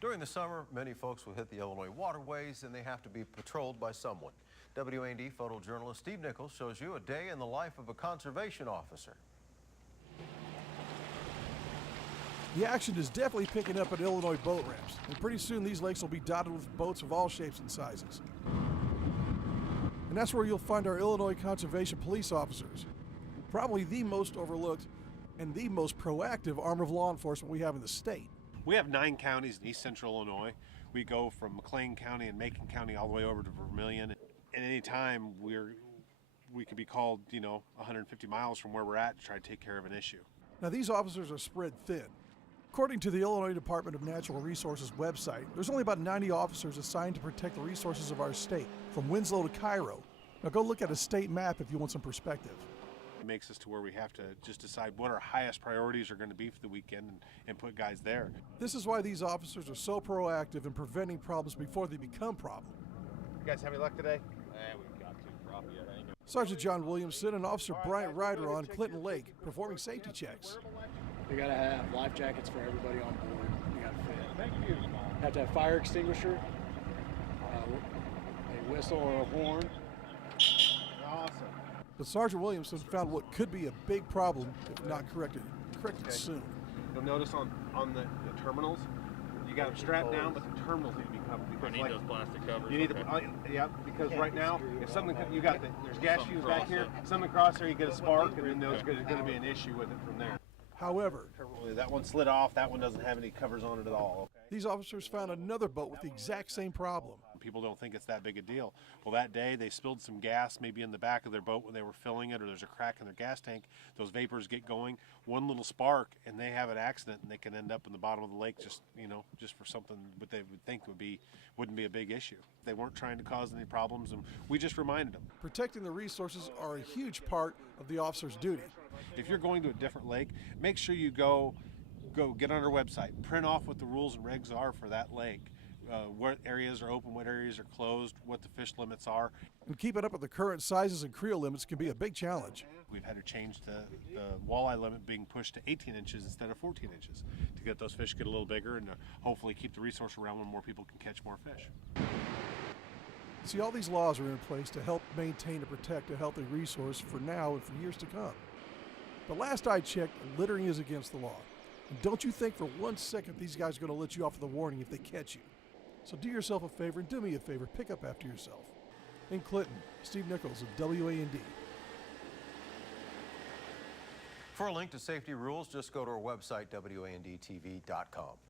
During the summer, many folks will hit the Illinois waterways and they have to be patrolled by someone. WAND photojournalist Steve Nichols shows you a day in the life of a conservation officer. The action is definitely picking up at Illinois boat ramps, and pretty soon these lakes will be dotted with boats of all shapes and sizes. And that's where you'll find our Illinois conservation police officers, probably the most overlooked and the most proactive arm of law enforcement we have in the state. We have 9 counties in east central Illinois. We go from McLean County and Macon County all the way over to Vermilion. At any time, we could be called, 150 miles from where we're at to try to take care of an issue. Now, these officers are spread thin. According to the Illinois Department of Natural Resources website, there's only about 90 officers assigned to protect the resources of our state, from Winslow to Cairo. Now, go look at a state map if you want some perspective. It makes us to where we have to just decide what our highest priorities are going to be for the weekend and put guys there. This is why these officers are so proactive in preventing problems before they become problems. You guys have any luck today? We've got 2 crop yet. Sergeant John Williamson and Officer Bryant Ryder on Clinton Lake performing safety checks. We gotta have life jackets for everybody on board. You gotta fit. Thank you. Have to have fire extinguisher, a whistle or a horn. Awesome. But Sergeant Williamson found what could be a big problem if not corrected soon. You'll notice on the terminals, you got them strapped down, but the terminals need to be covered. I need those plastic covers. You need because right now, if something, there's gas fumes back here, something across there, you get a spark, and then there's going to be an issue with it from there. However, that one slid off, that one doesn't have any covers on it at all. Okay? These officers found another boat with the exact same problem. People don't think it's that big a deal. Well, that day they spilled some gas maybe in the back of their boat when they were filling it, or there's a crack in their gas tank. Those vapors get going, one little spark, and they have an accident, and they can end up in the bottom of the lake just for something what they would think wouldn't be a big issue. They weren't trying to cause any problems, and we just reminded them. Protecting the resources are a huge part of the officer's duty. If you're going to a different lake, make sure you go get on our website, print off what the rules and regs are for that lake, what areas are open, what areas are closed, what the fish limits are. And keeping up with the current sizes and creel limits can be a big challenge. We've had to change the walleye limit being pushed to 18 inches instead of 14 inches to get those fish get a little bigger and hopefully keep the resource around when more people can catch more fish. See, all these laws are in place to help maintain and protect a healthy resource for now and for years to come. But last I checked, littering is against the law. And don't you think for 1 second these guys are going to let you off with a warning if they catch you. So do yourself a favor and do me a favor, pick up after yourself. In Clinton, Steve Nichols of WAND. For a link to safety rules, just go to our website, WANDTV.com.